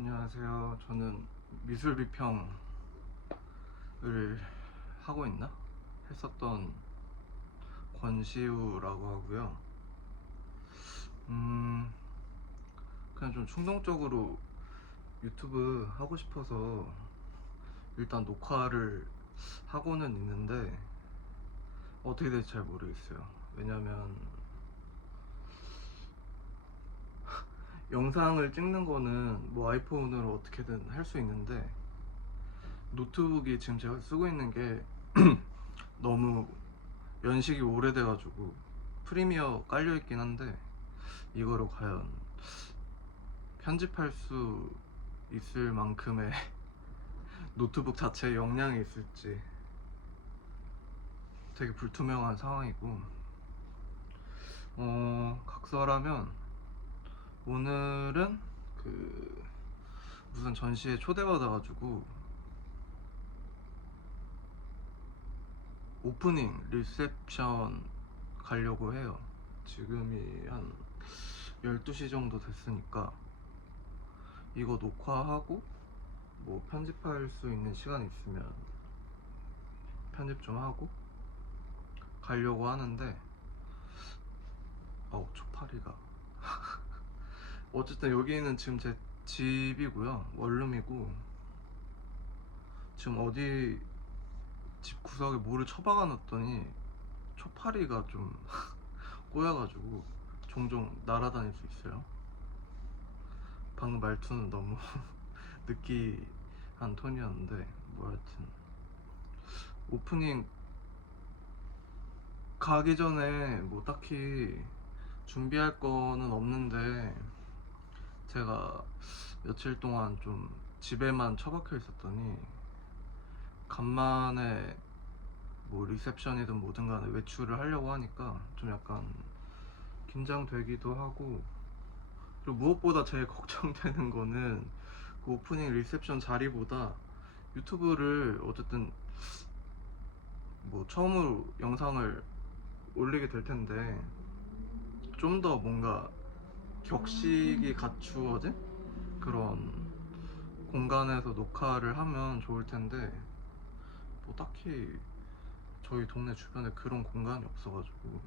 안녕하세요. 저는 미술 비평을 하고 있나? 했었던 권시우라고 하고요. 그냥 좀 충동적으로 유튜브 하고 싶어서 일단 녹화를 하고는 있는데 어떻게 될지 잘 모르겠어요. 왜냐면 영상을 찍는 거는 뭐 아이폰으로 어떻게든 할 수 있는데 노트북이 지금 제가 쓰고 있는 게 너무 연식이 오래돼가지고 프리미어 깔려있긴 한데 이거로 과연 편집할 수 있을 만큼의 노트북 자체에 용량이 있을지 되게 불투명한 상황이고, 각서라면 오늘은 그 무슨 전시에 초대받아가지고 오프닝 리셉션 가려고 해요. 지금이 한 12시 정도 됐으니까 이거 녹화하고 뭐 편집할 수 있는 시간 있으면 편집 좀 하고 가려고 하는데, 초파리가 어쨌든 여기는 지금 제 집이고요, 원룸이고, 지금 어디 집 구석에 뭐를 처박아 놨더니 초파리가 좀 꼬여가지고 종종 날아다닐 수 있어요. 방금 말투는 너무 느끼한 톤이었는데 뭐 하여튼 오프닝 가기 전에 뭐 딱히 준비할 거는 없는데, 제가 며칠 동안 좀 집에만 처박혀 있었더니 간만에 뭐 리셉션이든 뭐든 간에 외출을 하려고 하니까 좀 약간 긴장되기도 하고, 그리고 무엇보다 제일 걱정되는 거는 그 오프닝 리셉션 자리보다 유튜브를 어쨌든 뭐 처음으로 영상을 올리게 될 텐데 좀 더 뭔가 격식이 갖추어진 그런 공간에서 녹화를 하면 좋을 텐데, 뭐 딱히 저희 동네 주변에 그런 공간이 없어가지고,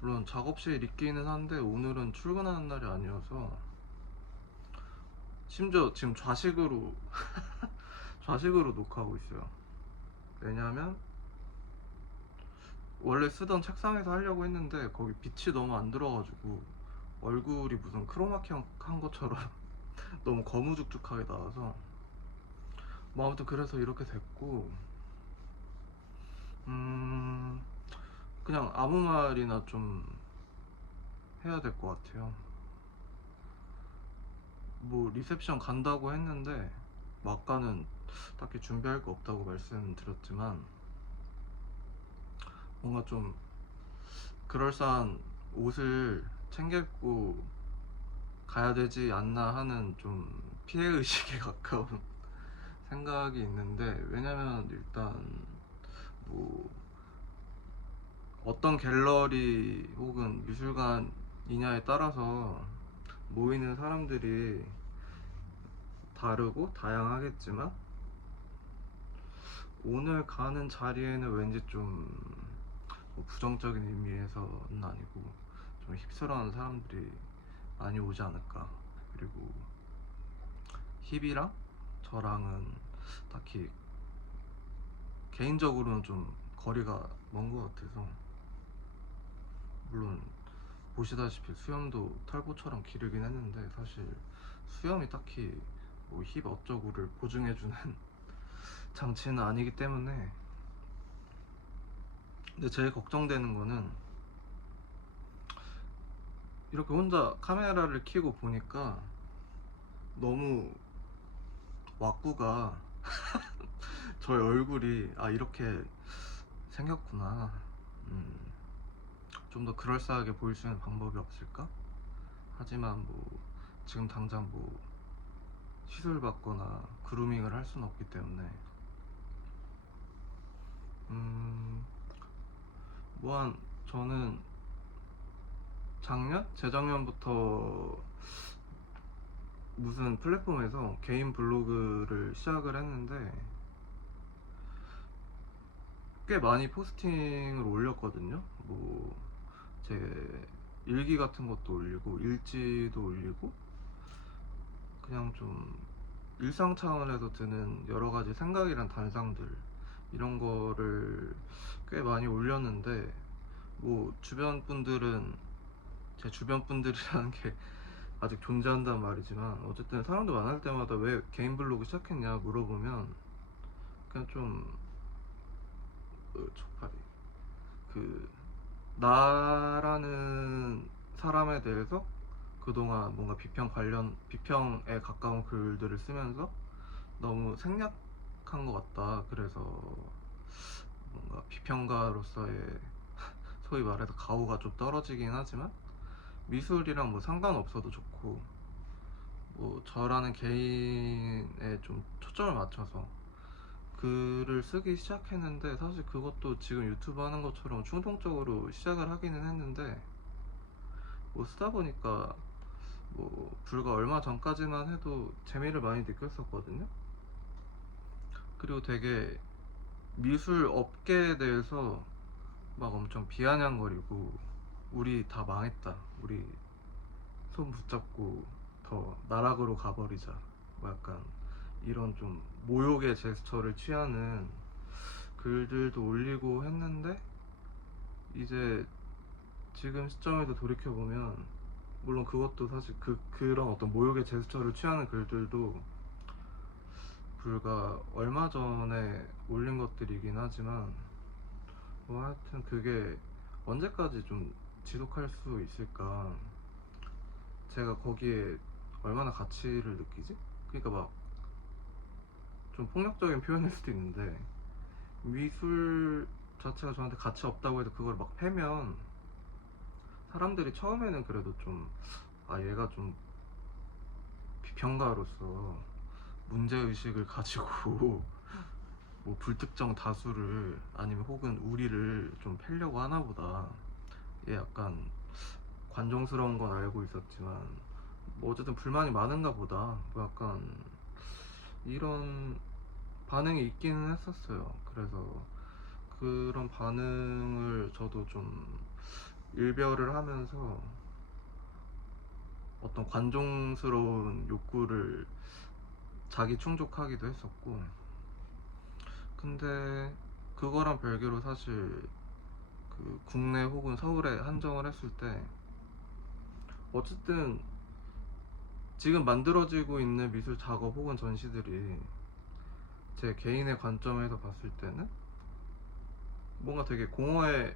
물론 작업실 있기는 한데 오늘은 출근하는 날이 아니어서, 심지어 지금 좌식으로 좌식으로 녹화하고 있어요. 왜냐면 원래 쓰던 책상에서 하려고 했는데 거기 빛이 너무 안 들어가지고 얼굴이 무슨 크로마키 한 것처럼 너무 거무죽죽하게 나와서, 뭐 아무튼 그래서 이렇게 됐고, 그냥 아무 말이나 좀 해야 될 것 같아요. 뭐 리셉션 간다고 했는데 뭐 아까는 딱히 준비할 거 없다고 말씀드렸지만, 뭔가 좀 그럴싸한 옷을 챙겨 입고 가야 되지 않나 하는 좀 피해의식에 가까운 생각이 있는데, 왜냐면 일단 뭐 어떤 갤러리 혹은 미술관이냐에 따라서 모이는 사람들이 다르고 다양하겠지만, 오늘 가는 자리에는 왠지 좀뭐 부정적인 의미에서는 아니고 좀 힙스러운 사람들이 많이 오지 않을까. 그리고 힙이랑 저랑은 딱히 개인적으로는 좀 거리가 먼 것 같아서, 물론 보시다시피 수염도 털보처럼 기르긴 했는데 사실 수염이 딱히 뭐 힙 어쩌고를 보증해주는 장치는 아니기 때문에. 근데 제일 걱정되는 거는 이렇게 혼자 카메라를 켜고 보니까 너무 왁구가 저의 얼굴이 이렇게 생겼구나, 좀 더 그럴싸하게 보일 수 있는 방법이 없을까? 하지만 뭐 지금 당장 뭐 시술 받거나 그루밍을 할 수는 없기 때문에, 뭐한 저는 재작년부터 무슨 플랫폼에서 개인 블로그를 시작을 했는데 꽤 많이 포스팅을 올렸거든요. 뭐 제 일기 같은 것도 올리고 일지도 올리고 그냥 좀 일상 차원에서 드는 여러 가지 생각이란 단상들 이런 거를 꽤 많이 올렸는데 뭐 주변 분들은 제 주변 분들이라는 게 아직 존재한단 말이지만 어쨌든 사람들 만날 때마다 왜 개인 블로그 시작했냐 물어보면 그냥 좀 촉팔이 그 나라는 사람에 대해서 그동안 뭔가 비평에 가까운 글들을 쓰면서 너무 생략한 것 같다. 그래서 뭔가 비평가로서의 소위 말해서 가오가 좀 떨어지긴 하지만 미술이랑 뭐 상관없어도 좋고 뭐 저라는 개인에 좀 초점을 맞춰서 글을 쓰기 시작했는데 사실 그것도 지금 유튜브 하는 것처럼 충동적으로 시작을 하기는 했는데 뭐 쓰다 보니까 뭐 불과 얼마 전까지만 해도 재미를 많이 느꼈었거든요. 그리고 되게 미술 업계에 대해서 막 엄청 비아냥거리고 우리 다 망했다. 우리 손 붙잡고 더 나락으로 가버리자. 뭐 약간 이런 좀 모욕의 제스처를 취하는 글들도 올리고 했는데 이제 지금 시점에서 돌이켜보면 물론 그것도 사실 그런 어떤 모욕의 제스처를 취하는 글들도 불과 얼마 전에 올린 것들이긴 하지만 뭐 하여튼 그게 언제까지 좀 지속할 수 있을까. 제가 거기에 얼마나 가치를 느끼지? 그러니까 막 좀 폭력적인 표현일 수도 있는데 미술 자체가 저한테 가치 없다고 해도 그걸 막 패면 사람들이 처음에는 그래도 좀 아 얘가 좀 비평가로서 문제의식을 가지고 뭐 불특정 다수를 아니면 혹은 우리를 좀 패려고 하나 보다. 얘 약간 관종스러운 건 알고 있었지만 뭐 어쨌든 불만이 많은가 보다. 뭐 약간 이런 반응이 있기는 했었어요. 그래서 그런 반응을 저도 좀 일별을 하면서 어떤 관종스러운 욕구를 자기 충족하기도 했었고 근데 그거랑 별개로 사실 그 국내 혹은 서울에 한정을 했을 때 어쨌든 지금 만들어지고 있는 미술 작업 혹은 전시들이 제 개인의 관점에서 봤을 때는 뭔가 되게 공허해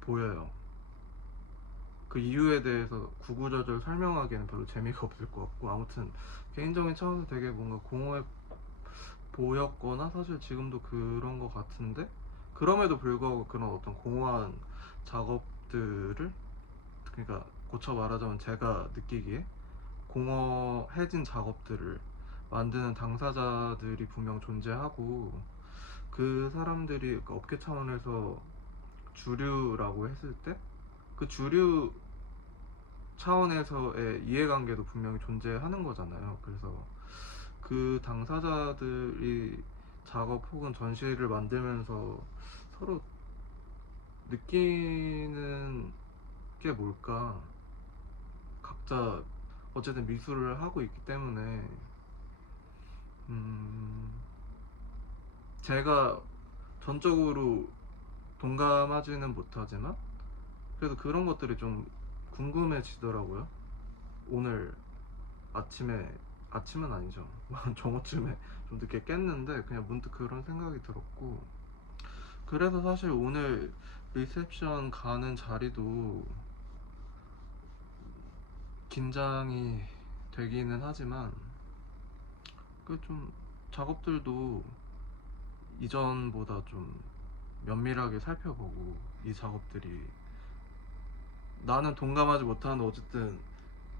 보여요. 그 이유에 대해서 구구절절 설명하기에는 별로 재미가 없을 것 같고 아무튼 개인적인 차원에서 되게 뭔가 공허해 보였거나 사실 지금도 그런 것 같은데 그럼에도 불구하고 그런 어떤 공허한 작업들을 그러니까 고쳐 말하자면 제가 느끼기에 공허해진 작업들을 만드는 당사자들이 분명 존재하고 그 사람들이 그러니까 업계 차원에서 주류라고 했을 때 그 주류 차원에서의 이해관계도 분명히 존재하는 거잖아요. 그래서 그 당사자들이 작업 혹은 전시를 만들면서 서로 느끼는 게 뭘까? 각자 어쨌든 미술을 하고 있기 때문에 음, 제가 전적으로 동감하지는 못하지만 그래도 그런 것들이 좀 궁금해지더라고요. 오늘 아침은 아니죠. 정오쯤에 좀 늦게 깼는데 그냥 문득 그런 생각이 들었고 그래서 사실 오늘 리셉션 가는 자리도 긴장이 되기는 하지만 그 좀 작업들도 이전보다 좀 면밀하게 살펴보고 이 작업들이 나는 동감하지 못하는 어쨌든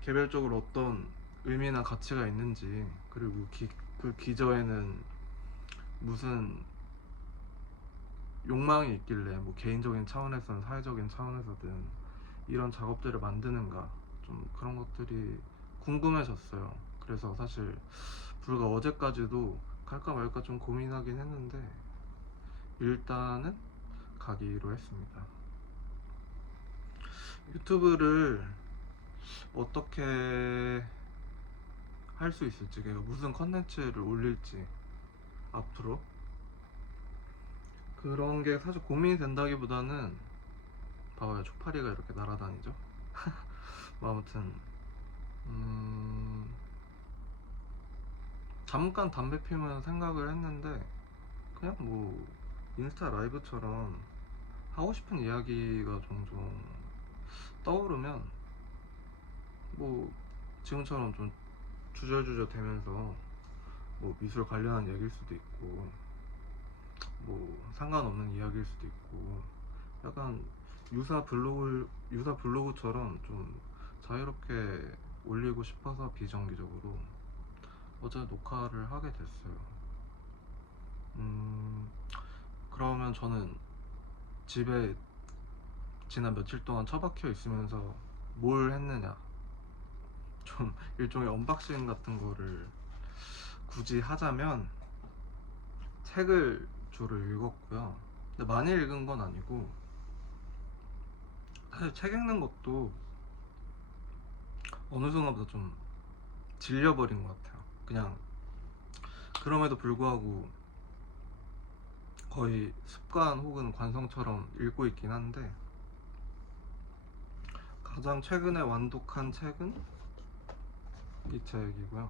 개별적으로 어떤 의미나 가치가 있는지 그리고 그 기저에는 무슨 욕망이 있길래 뭐 개인적인 차원에서든 사회적인 차원에서든 이런 작업들을 만드는가 좀 그런 것들이 궁금해졌어요. 그래서 사실 불과 어제까지도 갈까 말까 좀 고민하긴 했는데 일단은 가기로 했습니다. 유튜브를 어떻게 할 수 있을지, 그러니까 무슨 컨텐츠를 올릴지 앞으로 그런 게 사실 고민이 된다기보다는, 봐봐요, 초파리가 이렇게 날아다니죠. 뭐 아무튼 잠깐 담배 피우면서 생각을 했는데, 그냥 뭐 인스타 라이브처럼 하고 싶은 이야기가 종종 떠오르면 뭐 지금처럼 좀 주저주저 되면서 뭐 미술 관련한 얘기일 수도 있고 뭐 상관없는 이야기일 수도 있고, 약간 유사 블로그처럼 좀 자유롭게 올리고 싶어서 비정기적으로 어제 녹화를 하게 됐어요. 그러면 저는 집에 지난 며칠 동안 처박혀 있으면서 뭘 했느냐, 좀 일종의 언박싱 같은 거를 굳이 하자면 책을 주로 읽었고요. 근데 많이 읽은 건 아니고, 사실 책 읽는 것도 어느 순간부터 좀 질려버린 것 같아요. 그냥 그럼에도 불구하고 거의 습관 혹은 관성처럼 읽고 있긴 한데, 가장 최근에 완독한 책은 이 책이고요.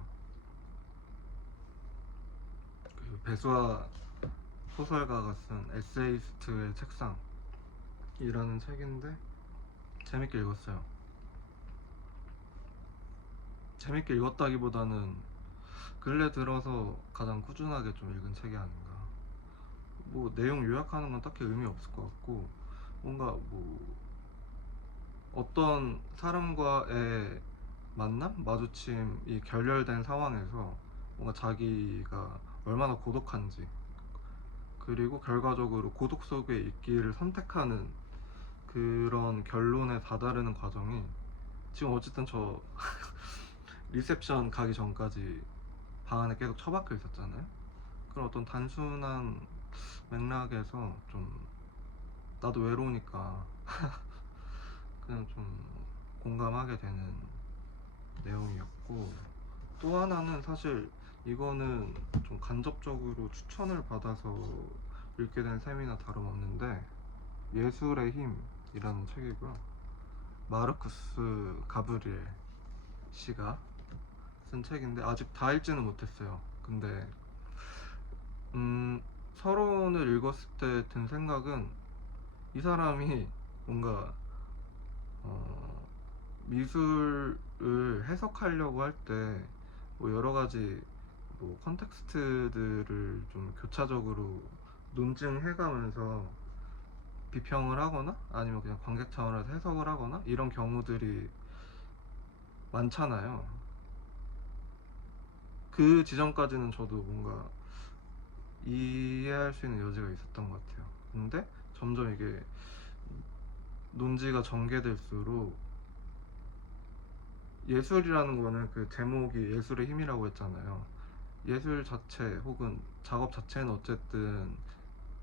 그 배수아 소설가가 쓴 에세이스트의 책상이라는 책인데 재밌게 읽었어요. 재밌게 읽었다기보다는 근래 들어서 가장 꾸준하게 좀 읽은 책이 아닌가. 뭐 내용 요약하는 건 딱히 의미 없을 것 같고, 뭔가 뭐 어떤 사람과의 만남? 마주침이 결렬된 상황에서 뭔가 자기가 얼마나 고독한지, 그리고 결과적으로 고독 속에 있기를 선택하는 그런 결론에 다다르는 과정이, 지금 어쨌든 저 리셉션 가기 전까지 방 안에 계속 처박혀 있었잖아요. 그런 어떤 단순한 맥락에서 좀 나도 외로우니까 그냥 좀 공감하게 되는 내용이었고, 또 하나는 사실 이거는 좀 간접적으로 추천을 받아서 읽게 된 셈이나 다름없는데, 예술의 힘이라는 책이고요. 마르쿠스 가브리엘 씨가 쓴 책인데 아직 다 읽지는 못했어요. 근데 서론을 읽었을 때 든 생각은, 이 사람이 뭔가 미술을 해석하려고 할 때 뭐 여러 가지 뭐 컨텍스트들을 좀 교차적으로 논증해가면서 비평을 하거나 아니면 그냥 관객 차원에서 해석을 하거나 이런 경우들이 많잖아요. 그 지점까지는 저도 뭔가 이해할 수 있는 여지가 있었던 것 같아요. 근데 점점 이게 논지가 전개될수록, 예술이라는 거는 그 제목이 예술의 힘이라고 했잖아요. 예술 자체 혹은 작업 자체는 어쨌든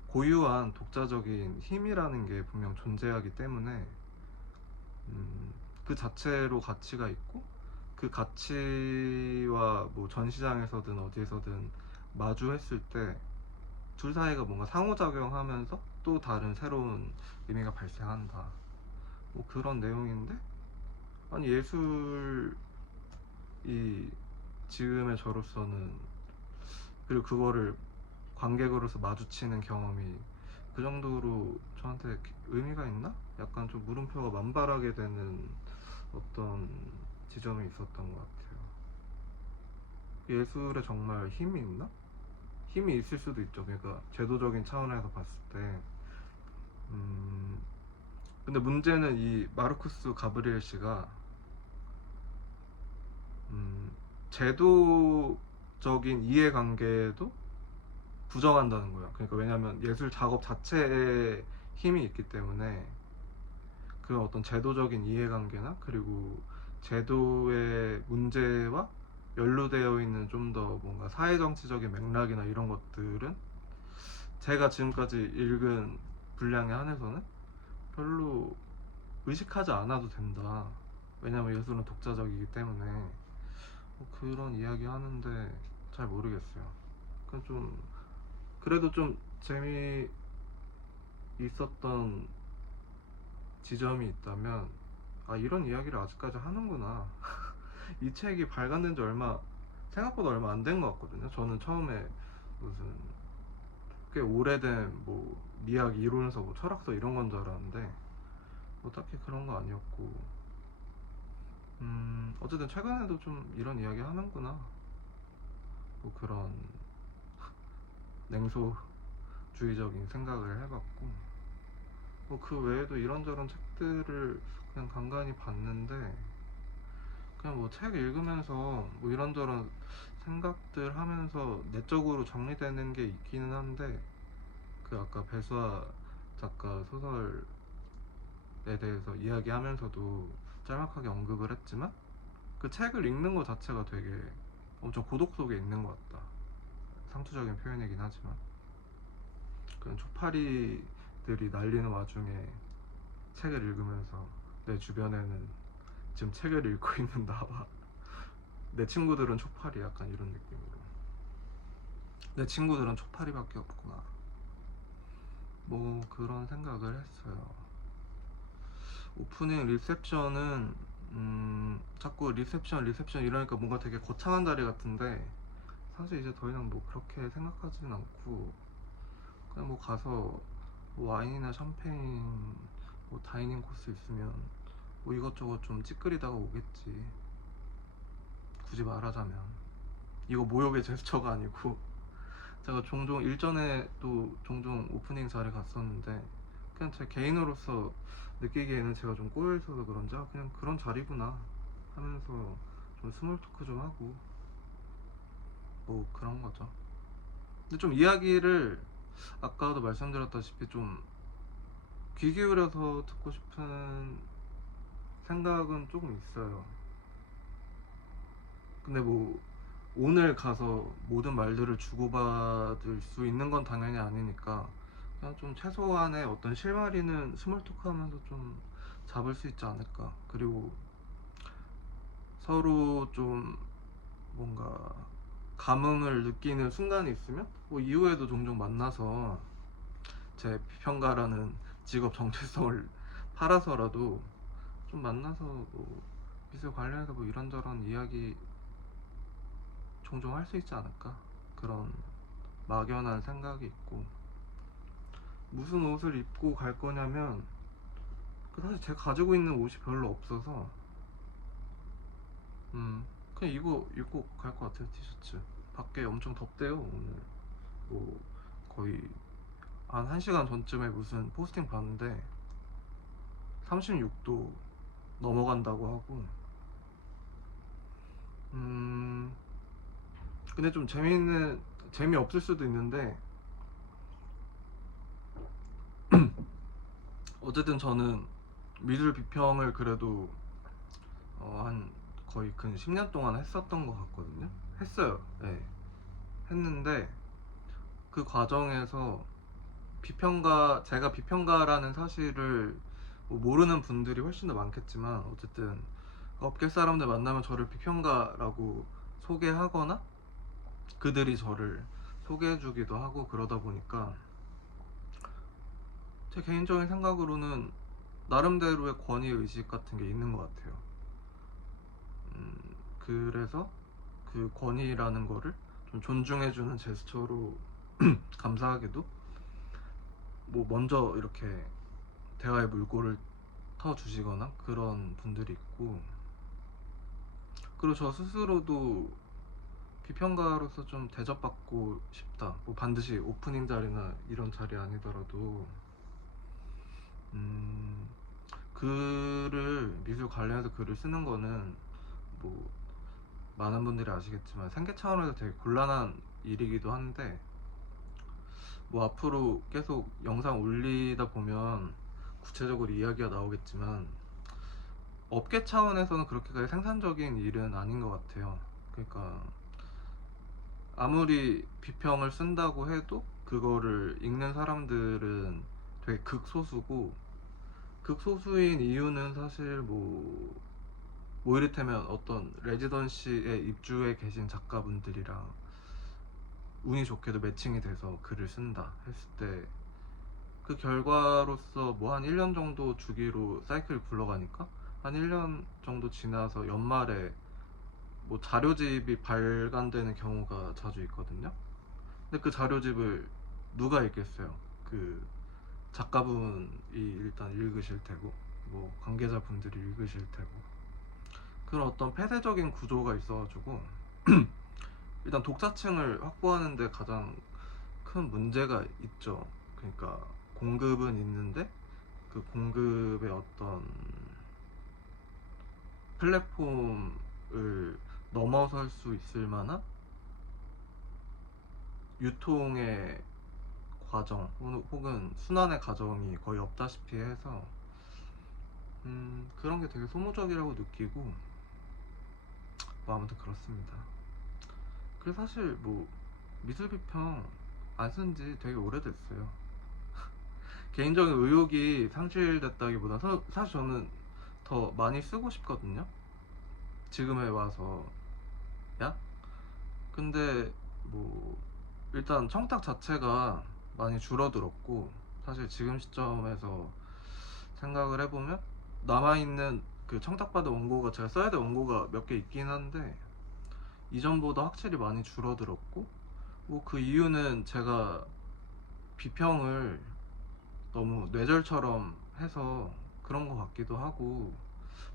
고유한 독자적인 힘이라는 게 분명 존재하기 때문에 그 자체로 가치가 있고, 그 가치와 뭐 전시장에서든 어디에서든 마주했을 때 둘 사이가 뭔가 상호작용하면서 또 다른 새로운 의미가 발생한다, 뭐 그런 내용인데, 아니 예술이 지금의 저로서는, 그리고 그거를 관객으로서 마주치는 경험이 그 정도로 저한테 의미가 있나? 약간 좀 물음표가 만발하게 되는 어떤 지점이 있었던 것 같아요. 예술에 정말 힘이 있나? 힘이 있을 수도 있죠. 그러니까 제도적인 차원에서 봤을 때. 근데 문제는 이 마르쿠스 가브리엘 씨가 제도적인 이해관계도 부정한다는 거예요. 그러니까 왜냐하면 예술 작업 자체에 힘이 있기 때문에 그 어떤 제도적인 이해관계나 그리고 제도의 문제와 연루되어 있는 좀 더 뭔가 사회정치적인 맥락이나 이런 것들은 제가 지금까지 읽은 분량에 한해서는 별로 의식하지 않아도 된다. 왜냐면 예술은 독자적이기 때문에. 그런 이야기 하는데 잘 모르겠어요. 그냥 좀 그래도 좀 재미 있었던 지점이 있다면, 아, 이런 이야기를 아직까지 하는구나. 이 책이 발간된 지 생각보다 얼마 안 된 것 같거든요. 저는 처음에 무슨 꽤 오래된 뭐 미학 이론서, 뭐 철학서 이런 건 줄 알았는데 뭐 딱히 그런 거 아니었고, 어쨌든 최근에도 좀 이런 이야기 하는구나. 뭐 그런 냉소주의적인 생각을 해봤고, 뭐 그 외에도 이런저런 책들을 그냥 간간히 봤는데, 그냥 뭐 책 읽으면서 뭐 이런저런 생각들 하면서 내적으로 정리되는 게 있기는 한데, 그 아까 배수아 작가 소설에 대해서 이야기하면서도 짤막하게 언급을 했지만, 그 책을 읽는 것 자체가 되게 엄청 고독 속에 있는 것 같다. 상투적인 표현이긴 하지만, 그런 초파리들이 날리는 와중에 책을 읽으면서 내 주변에는 지금 책을 읽고 있는 나와 내 친구들은 초파리, 약간 이런 느낌으로 내 친구들은 초파리밖에 없구나, 뭐 그런 생각을 했어요. 오프닝 리셉션은 자꾸 리셉션 이러니까 뭔가 되게 거창한 자리 같은데, 사실 이제 더 이상 뭐 그렇게 생각하지는 않고, 그냥 뭐 가서 뭐 와인이나 샴페인, 뭐 다이닝 코스 있으면 뭐 이것저것 좀 찌끄리다가 오겠지. 굳이 말하자면 이거 모욕의 제스처가 아니고, 제가 종종 일전에 또 종종 오프닝 자리 갔었는데, 그냥 제 개인으로서 느끼기에는 제가 좀 꼬여있어서 그런지, 아, 그냥 그런 자리구나 하면서 좀 스몰 토크 좀 하고 뭐 그런 거죠. 근데 좀 이야기를 아까도 말씀드렸다시피 좀 귀 기울여서 듣고 싶은 생각은 조금 있어요. 근데 뭐 오늘 가서 모든 말들을 주고받을 수 있는 건 당연히 아니니까, 그냥 좀 최소한의 어떤 실마리는 스몰 토크 하면서 좀 잡을 수 있지 않을까. 그리고 서로 좀 뭔가 감흥을 느끼는 순간이 있으면 뭐 이후에도 종종 만나서 제 비평가라는 직업 정체성을 팔아서라도 좀 만나서 뭐 미술 관련해서 뭐 이런저런 이야기 종종 할 수 있지 않을까, 그런 막연한 생각이 있고. 무슨 옷을 입고 갈 거냐면, 사실 제가 가지고 있는 옷이 별로 없어서 그냥 이거 입고 갈 것 같아요. 티셔츠. 밖에 엄청 덥대요 오늘. 뭐 거의 한 1시간 전쯤에 무슨 포스팅 봤는데 36도 넘어간다고 하고. 근데 좀 재미없을 수도 있는데, 어쨌든 저는 미술 비평을 그래도 한 거의 근 10년 동안 했었던 것 같거든요. 했어요. 네. 했는데 그 과정에서 제가 비평가라는 사실을 뭐 모르는 분들이 훨씬 더 많겠지만, 어쨌든 업계 사람들 만나면 저를 비평가라고 소개하거나 그들이 저를 소개해주기도 하고, 그러다 보니까 제 개인적인 생각으로는 나름대로의 권위의식 같은 게 있는 것 같아요. 그래서 그 권위라는 거를 좀 존중해주는 제스처로 감사하게도 뭐 먼저 이렇게 대화의 물꼬를 터주시거나 그런 분들이 있고, 그리고 저 스스로도 비평가로서 좀 대접받고 싶다, 뭐 반드시 오프닝 자리나 이런 자리 아니더라도 미술 관련해서 글을 쓰는 거는 뭐 많은 분들이 아시겠지만 생계 차원에서 되게 곤란한 일이기도 한데, 뭐 앞으로 계속 영상 올리다 보면 구체적으로 이야기가 나오겠지만, 업계 차원에서는 그렇게까지 생산적인 일은 아닌 것 같아요. 그러니까 아무리 비평을 쓴다고 해도 그거를 읽는 사람들은 되게 극소수고, 극소수인 이유는 사실 뭐 이를테면 어떤 레지던시에 입주해 계신 작가분들이랑 운이 좋게도 매칭이 돼서 글을 쓴다 했을 때, 그 결과로서 뭐 한 1년 정도 주기로 사이클이 굴러가니까 한 1년 정도 지나서 연말에 뭐 자료집이 발간되는 경우가 자주 있거든요. 근데 그 자료집을 누가 읽겠어요? 그 작가분이 일단 읽으실 테고, 뭐 관계자분들이 읽으실 테고, 그런 어떤 폐쇄적인 구조가 있어가지고 일단 독자층을 확보하는 데 가장 큰 문제가 있죠. 그러니까 공급은 있는데 그 공급의 어떤 플랫폼을 넘어설 수 있을 만한 유통의 과정 혹은 순환의 과정이 거의 없다시피 해서 그런 게 되게 소모적이라고 느끼고, 뭐 아무튼 그렇습니다. 그래서 사실 뭐 미술 비평 안 쓴 지 되게 오래됐어요. 개인적인 의욕이 상실됐다기보다 사실 저는 더 많이 쓰고 싶거든요, 지금에 와서. 야? 근데 뭐 일단 청탁 자체가 많이 줄어들었고, 사실 지금 시점에서 생각을 해보면 남아있는 그 청탁받은 원고가, 제가 써야 될 원고가 몇 개 있긴 한데 이전보다 확실히 많이 줄어들었고, 뭐 그 이유는 제가 비평을 너무 뇌절처럼 해서 그런 것 같기도 하고,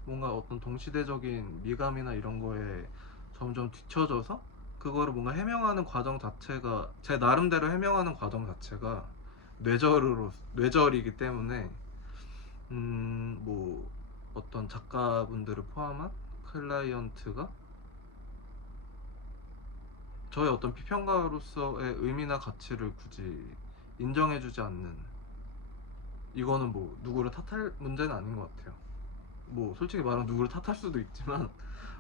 뭔가 어떤 동시대적인 미감이나 이런 거에 점점 뒤처져서 그거를 뭔가 해명하는 과정 자체가, 제 나름대로 해명하는 과정 자체가 뇌절이기 때문에 뭐 어떤 작가분들을 포함한 클라이언트가 저의 어떤 비평가로서의 의미나 가치를 굳이 인정해주지 않는, 이거는 뭐 누구를 탓할 문제는 아닌 것 같아요. 뭐 솔직히 말하면 누구를 탓할 수도 있지만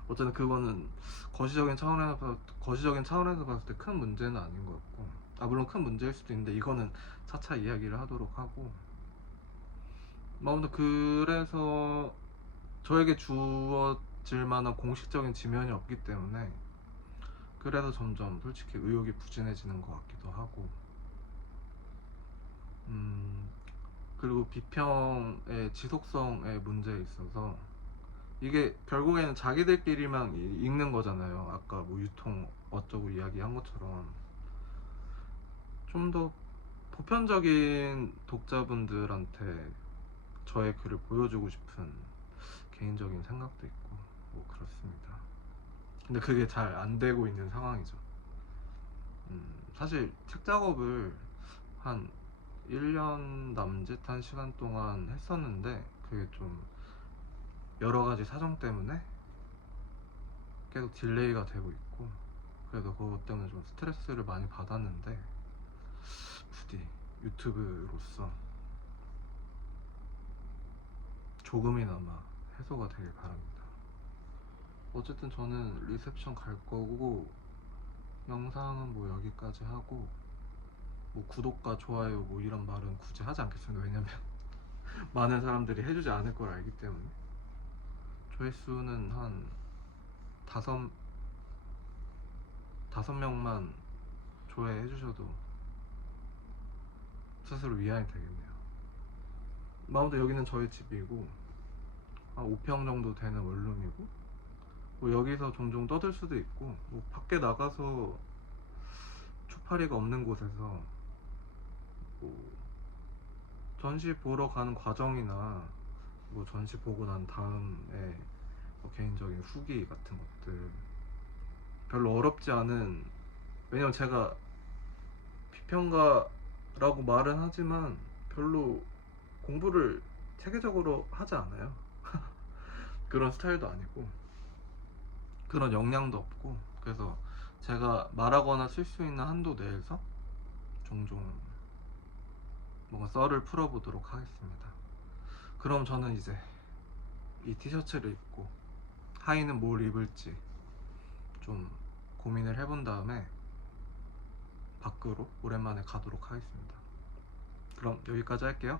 어쨌든 그거는 거시적인 차원에서 봤을 때 큰 문제는 아닌 것 같고, 아 물론 큰 문제일 수도 있는데 이거는 차차 이야기를 하도록 하고, 뭐 아무튼 그래서 저에게 주어질 만한 공식적인 지면이 없기 때문에 그래서 점점 솔직히 의욕이 부진해지는 것 같기도 하고, 음 그리고 비평의 지속성에 문제에 있어서 이게 결국에는 자기들끼리만 읽는 거잖아요. 아까 뭐 유통 어쩌고 이야기한 것처럼 좀 더 보편적인 독자분들한테 저의 글을 보여주고 싶은 개인적인 생각도 있고, 뭐 그렇습니다. 근데 그게 잘 안 되고 있는 상황이죠. 사실 책 작업을 한 1년 남짓한 시간 동안 했었는데 그게 좀 여러 가지 사정 때문에 계속 딜레이가 되고 있고, 그래도 그것 때문에 좀 스트레스를 많이 받았는데 부디 유튜브로서 조금이나마 해소가 되길 바랍니다. 어쨌든 저는 리셉션 갈 거고, 영상은 뭐 여기까지 하고, 뭐 구독과 좋아요 뭐 이런 말은 굳이 하지 않겠습니다. 왜냐면 많은 사람들이 해주지 않을 걸 알기 때문에. 조회수는 한 다섯 다섯 명만 조회해 주셔도 스스로 위안이 되겠네요. 아무튼 여기는 저희 집이고 한 5평 정도 되는 원룸이고, 뭐 여기서 종종 떠들 수도 있고, 뭐 밖에 나가서 초파리가 없는 곳에서 뭐 전시 보러 가는 과정이나 뭐 전시 보고 난 다음에 뭐 개인적인 후기 같은 것들 별로 어렵지 않은, 왜냐면 제가 비평가라고 말은 하지만 별로 공부를 체계적으로 하지 않아요. 그런 스타일도 아니고 그런 역량도 없고, 그래서 제가 말하거나 쓸 수 있는 한도 내에서 종종 뭔가 썰을 풀어보도록 하겠습니다. 그럼 저는 이제 이 티셔츠를 입고 하의는 뭘 입을지 좀 고민을 해본 다음에 밖으로 오랜만에 가도록 하겠습니다. 그럼 여기까지 할게요.